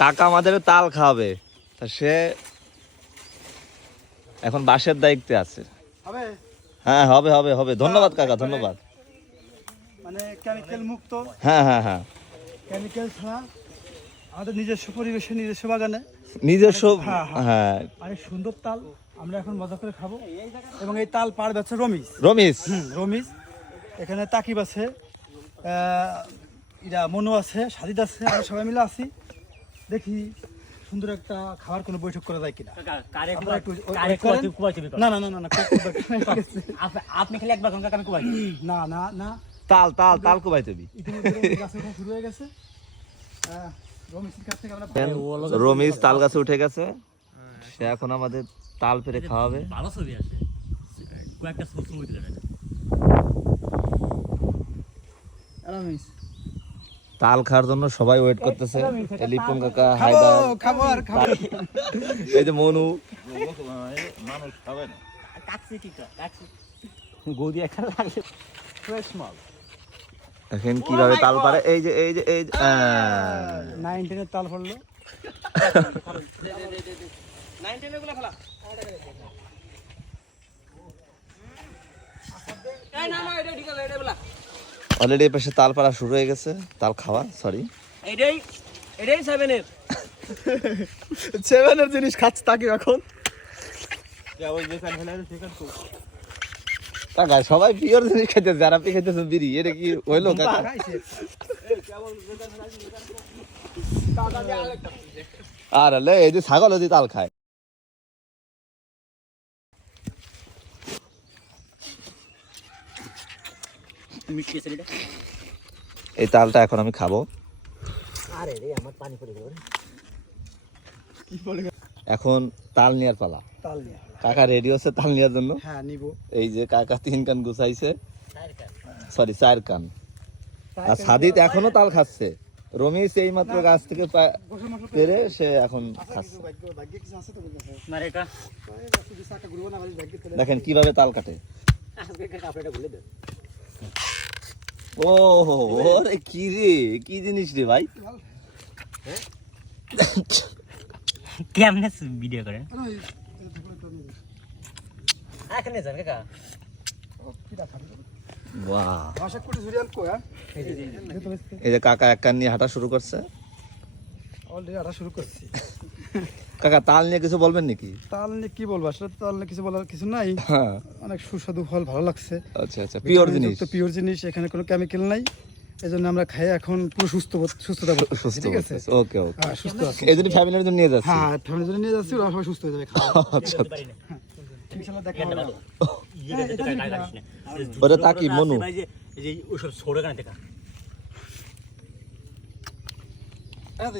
কাকা আমাদের তাল খাওয়াবে। তা সে এখন বাসের দায়িত্বে আছে। হবে? হ্যাঁ হবে হবে হবে। ধন্যবাদ কাকা ধন্যবাদ। মানে কেমিক্যাল মুক্ত। হ্যাঁ হ্যাঁ হ্যাঁ। কেমিক্যাল ছাড়া আমাদের নিজস্ব পরিবেশে নিজস্ব বাগানে। নিজস্ব হ্যাঁ, হ্যাঁ। হ্যাঁ। অনেক সুন্দর তাল। আমরা এখন মজা করে খাব। এবং এই তাল পার রমিজ। রমিস হুম, রমিজ। এখানে তাকিব আছে ইরা মনু আছে সাজিদ আছে আমরা সবাই মিলে আছি। দেখি সুন্দর একটা খাবার কোনো বৈঠক করা যায় কিনা। না না না না না। আপনি খালি একবার গঙ্গা আমি কুবাই? না না না। তাল তাল তাল কোবাই তুমি গাছ। শুরু হয়ে গেছে রমিস তাল গাছে। উঠে গেছে। সে এখন আমাদের তাল পেরে খাওয়াবে। ভালো ছবি আছে। কয়েকটা ছবি রমিজ তাল খাওয়ার জন্য সবাই ওয়েট করতেছে। এই লিপন কাকা খাব হায়দার। খাব আর খাব। এই যে মনু। কাটছি কি কাটছি গদি একটা লাগলে ফ্রেশ মাল এখন কীভাবে তাল পারে। এই যে এই যে এই যে আহ, নাইন টেনের তাল পড়ল। অলরেডি এ পাশে তাল পাড়া শুরু হয়ে গেছে। তাল খাওয়া সরি এটাই এটাই সেভেনের সেভেনের জিনিস খাচ্ছে তাকে এখন। কাকা সবাই পিওর জিনিস খাইতেছে আর আপনি খাইতেছেন বিড়ি এটা কি হইল কাকা? আর হলে এই যে ছাগল যদি তাল খায় তুমি কি ছেলেটা এই তালটা এখন আমি খাব। আরে রে আমার পানি পড়ে গেল এখন তাল নেওয়ার পালা। তাল কাকা রেডি হচ্ছে তাল নেওয়ার জন্য? হ্যাঁ নিব। এই যে কাকা তিন কান গুছাইছে। সরি চার কান। আর সাদিত এখনও তাল খাচ্ছে। রমিস এই মাত্র গাছ থেকে পেরে সে এখন খাচ্ছে। না রে এটা দেখেন কীভাবে তাল কাটে। ও ওরে কি রে কি জিনিস রে ভাই? কেমনে ভিডিও করেন এখানে যান কাকা। হ্যাঁ? এই যে কাকা এক কান নিয়ে হাঁটা শুরু করছে। অলরেডি আটা শুরু করছি। কাকা তাল নিয়ে কিছু বলবেন নাকি? তাল নিয়ে কি বলব? আসলে তাল নিয়ে কিছু বলার কিছু নাই। হ্যাঁ। অনেক সুস্বাদু ফল ভালো লাগছে। আচ্ছা আচ্ছা পিওর জিনিস। তো পিওর জিনিস এখানে কোনো কেমিক্যাল নাই। এই জন্য আমরা খাই এখন পুরো সুস্থ সুস্থতা সুস্থ ঠিক আছে? ওকে ওকে হ্যাঁ সুস্থ আছে। এই জন্য ফ্যামিলির জন্য নিয়ে যাচ্ছি। হ্যাঁ ফ্যামিলি জন্য নিয়ে যাচ্ছি ওরা সবাই সুস্থ হয়ে যাবে খাওয়া আচ্ছা ইনশাল্লাহ দেখা হবে। গায়ে ওটা তাকি মনু। এই যে ওইসব ছোট গানে দেখা। হ্যাঁ